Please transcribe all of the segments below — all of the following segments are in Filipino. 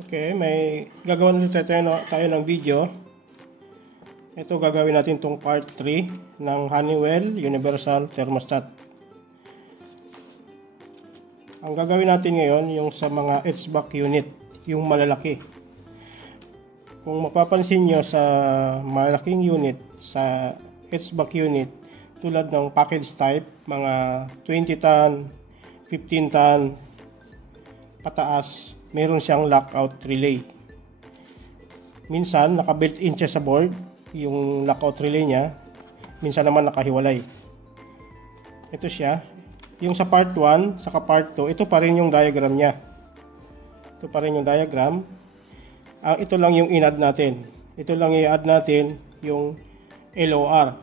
Okay, may gagawin ulit tayo ng video. Ito gagawin natin itong part 3 ng Honeywell Universal Thermostat. Ang gagawin natin ngayon yung sa mga HVAC unit, yung malalaki. Kung mapapansin nyo sa malaking unit, sa HVAC unit, tulad ng package type, mga 20 ton, 15 ton, pataas, meron siyang lockout relay. Minsan, naka-built-in siya sa board, yung lockout relay niya. Minsan naman nakahiwalay. Ito siya. Yung sa part 1, saka part 2, ito pa rin yung diagram niya. Ito pa rin yung diagram. Ito lang yung in-add natin. Ito lang i-add natin yung LOR.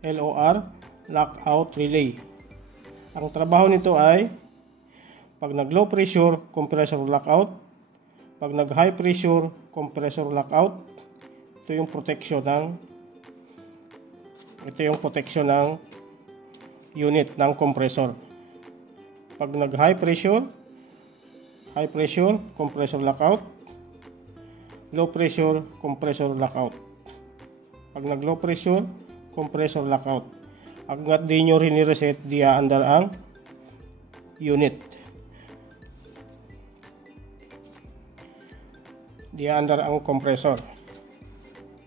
LOR, lockout relay. Ang trabaho nito ay pag nag-low pressure, compressor lockout. Pag nag-high pressure, compressor lockout. Ito yung protection ng unit ng compressor. Pag nag-high pressure, compressor lockout. Low pressure, compressor lockout. Pag nag-low pressure, compressor lockout. Hanggat di nyo rin i-reset, di aandar ang unit. Di aandar ang compressor.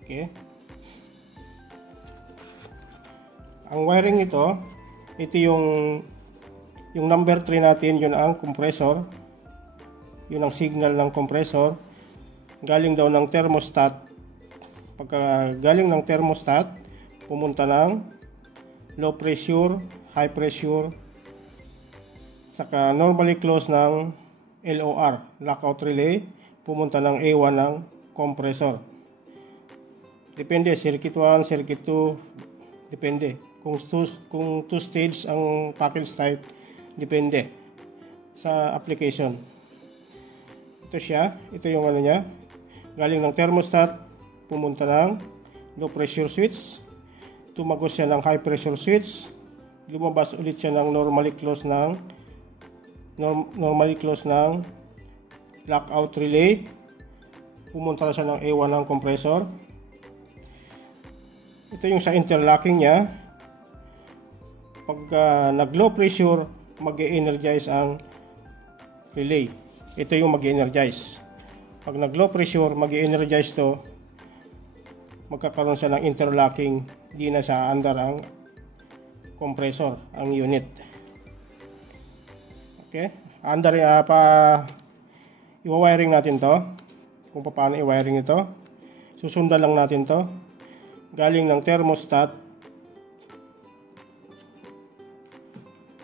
Okay. Ang wiring nito, ito yung number 3 natin, yun ang compressor. Yun ang signal ng compressor. Galing daw ng thermostat. Pagka galing ng thermostat, pumunta ng low pressure, high pressure, saka normally close ng LOR, lockout relay, pumunta ng A1 ng compressor. Depende, circuit 1, circuit 2, depende. Kung two stage ang package type, depende sa application. Ito siya, ito yung ano niya. Galing ng thermostat, pumunta ng low pressure switch, tumagos siya ng high pressure switch, lumabas ulit siya ng normally close ng lockout relay, pumunta siya ng A1 ng compressor. Ito yung sa interlocking niya. Pag nag-low pressure, mag-e-energize ang relay. Ito yung mag-e-energize. Pag nag-low pressure, mag-e-energize to. Magkakaroon siya ng interlocking. Di na siya under ang compressor, ang unit. Okay? I-wiring natin to. Kung paano i-wiring ito. Susundan lang natin to. Galing ng thermostat.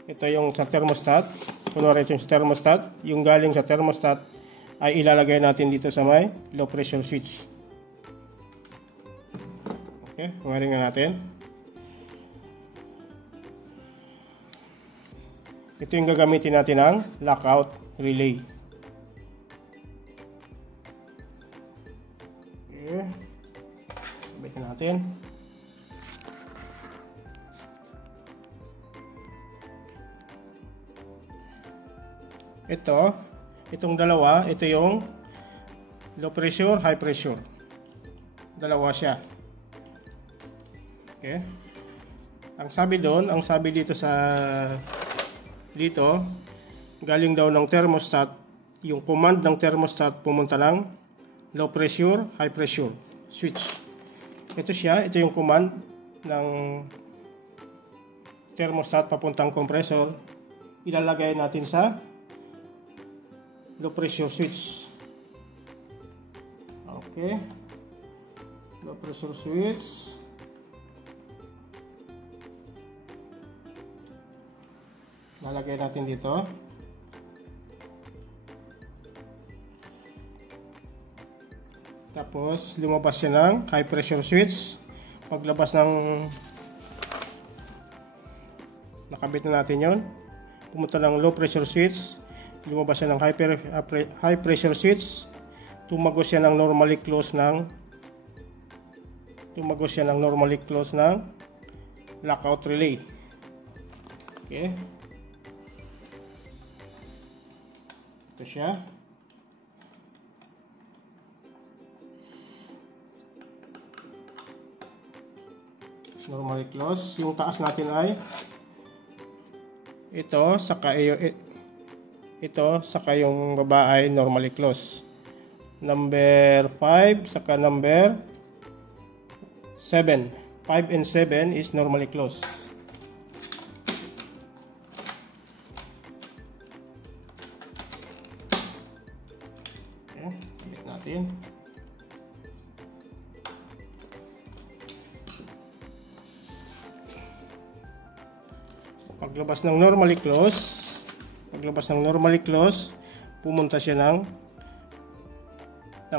Ito yung sa thermostat. Kunwari ito yung sa thermostat. Yung galing sa thermostat ay ilalagay natin dito sa may low pressure switch. Okay, wiring na natin. Ito yung gagamitin natin ng lockout relay. Okay. Sabitin natin. Itong dalawa, ito yung low pressure, high pressure. Dalawa siya. Okay. Ang sabi dito galing daw ng thermostat, yung command ng thermostat pumunta ng low pressure, high pressure switch. Ito siya, ito yung command ng thermostat papuntang compressor. Ilalagay natin sa low pressure switch. Okay. Low pressure switch. Lalagay natin dito. Tapos lumabas siya ng high pressure switch. Paglabas ng nakabit na natin yon, pumunta ng low pressure switch. Lumabas siya ng high pressure switch. Tumagos siya ng normally close ng lockout relay. Okay. Ito siya. normally close. Yung taas natin ay ito, saka yung baba ay normally close. Number 5 saka number 7. 5 and 7 is normally close. Okay, ulit natin. Paglabas ng normally close, pumunta siya ng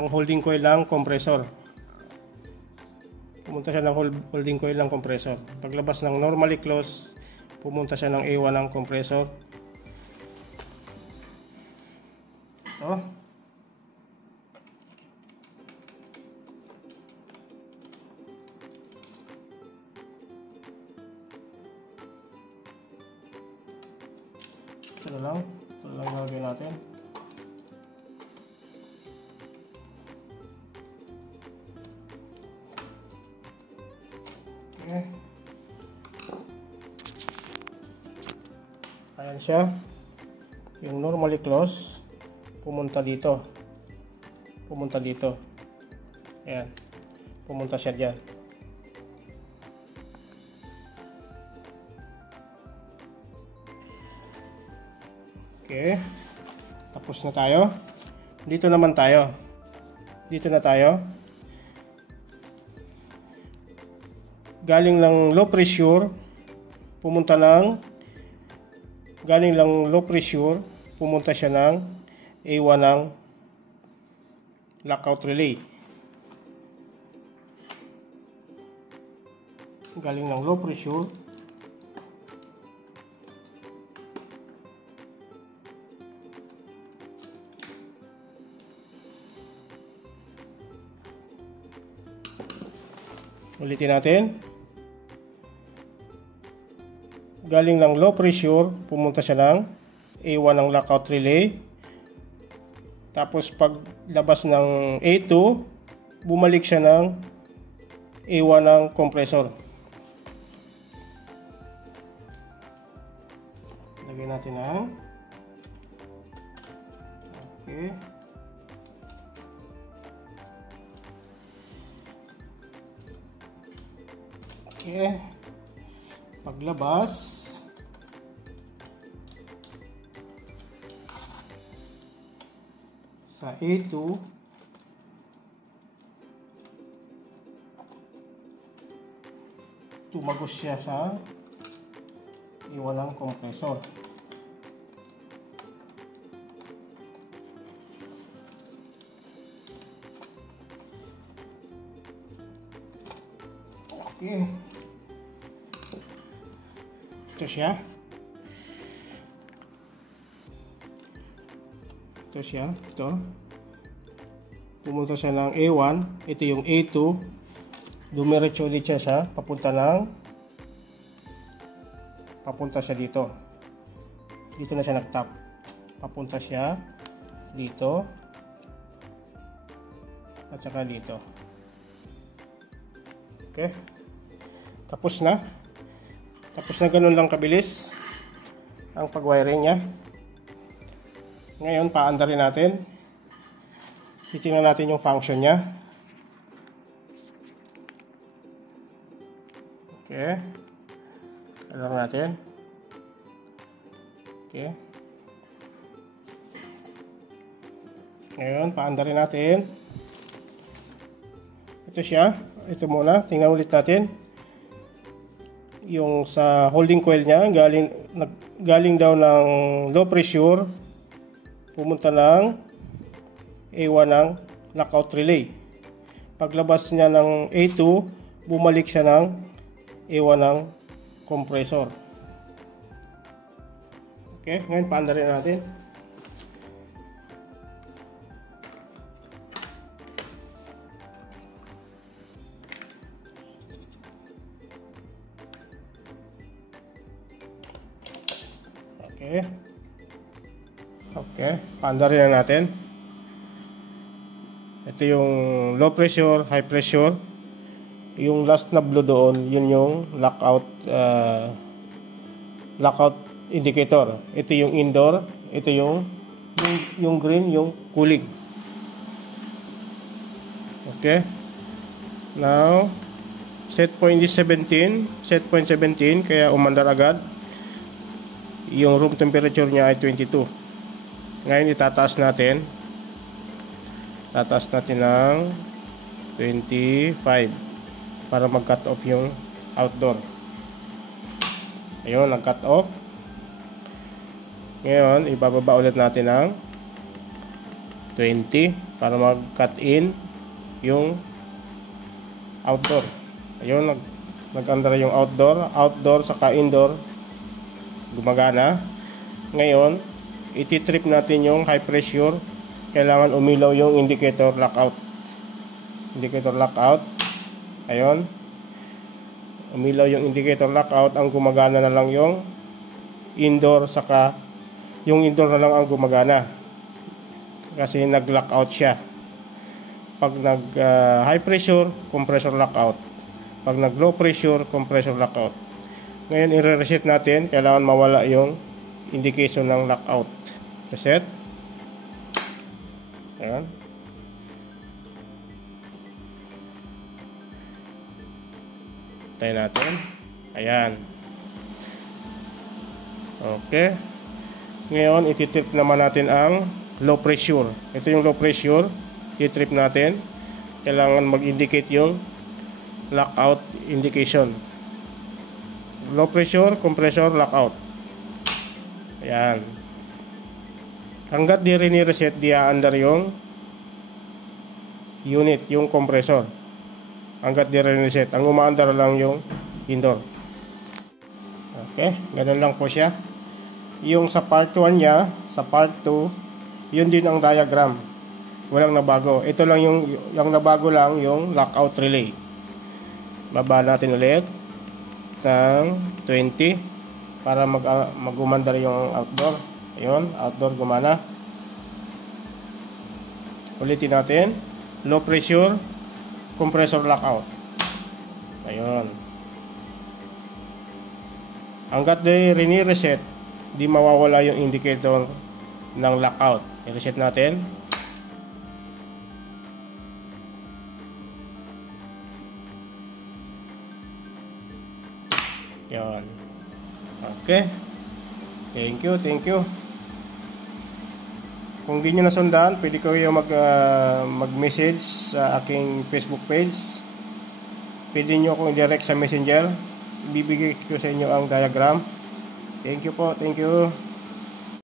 holding coil ng compressor. Paglabas ng normally close, pumunta siya ng A1 ng compressor. Ito. Ito lang gagawin natin. Okay. Ayan siya. Yung normally close, pumunta dito. Ayan. Pumunta siya dyan. Okay. Tapos na tayo. Dito na tayo. Galing ng low pressure, pumunta siya ng A1 ng lockout relay. Galing ng low pressure, ulitin natin. Galing ng low pressure, pumunta siya ng A1 ng lockout relay. Tapos paglabas ng A2, bumalik siya ng A1 ng compressor. Lagyan natin ang okay. Okay. Paglabas sa A2, tumagos siya sa A1 ng compressor. Okay. Ito siya. Ito. Pumunta siya ng A1. Ito yung A2. Dumiretso ulit siya papunta siya dito. Dito na siya nag-tap. Papunta siya dito. At saka dito. Okay. Tapos na ganun lang kabilis ang pag-wiring niya. Ngayon, paandarin natin. Titingnan natin yung function niya. Okay. Alam natin. Okay. Ngayon, paandarin natin. Ito siya. Ito muna. Tingnan ulit natin. Yung sa holding coil niya, galing daw ng low pressure, pumunta ng A1 ng lockout relay. Paglabas niya ng A2, bumalik siya ng A1 ng compressor. Okay, ngayon paandarin natin. Okay, paandarin na natin. Ito yung low pressure, high pressure. yung last na blue doon, yun yung lockout indicator. Ito yung indoor, ito yung green, yung cooling. Okay. Now, set point is 17, kaya umandar agad. Yung room temperature niya ay 22. Ngayon itataas natin. Tataas natin ng 25 para mag-cut off yung outdoor. Ayun, nag-cut off. Ngayon, ibababa ulit natin ng 20 para mag-cut in yung outdoor. Ayun, nag-andar yung outdoor saka indoor gumagana. Ngayon, iti-trip natin yung high pressure. Kailangan umilaw yung indicator lockout. Ayun, umilaw yung indicator lockout. Ang gumagana na lang yung indoor, saka yung indoor na lang ang gumagana kasi nag-lockout siya. Pag nag high pressure, compressor lockout. Pag nag low pressure, compressor lockout. Ngayon i-reset natin. Kailangan mawala yung indication ng lockout. Reset. Ayan. Tayo natin. Ayan. Okay. Ngayon iti-trip naman natin ang low pressure. Ito yung low pressure. I-trip natin. Kailangan mag-indicate yung lockout indication. Low pressure, compressor, lockout. Ayan. Hanggat di rin i-reset, di aandar yung unit, yung compressor. Hanggat di rin i-reset. Ang umaandar lang yung indoor. Okay, ganun lang po siya. Yung sa part 1 niya, sa part 2, yun din ang diagram. Walang nabago. Ito lang yung nabago lang yung lockout relay. Baba natin ulit ng 20 para mag-umandar yung outdoor. Ayun, outdoor gumana. Ulitin natin. Low pressure, compressor lockout. Ayun. Hanggat di rini-reset, di mawawala yung indicator ng lockout. I-reset natin. Yan. Okay. Thank you. Kung di nyo nasundan, pwede kayo mag-message sa aking Facebook page. Pwede nyo akong i-direct sa messenger. Bibigay ko sa inyo ang diagram. Thank you po. Thank you.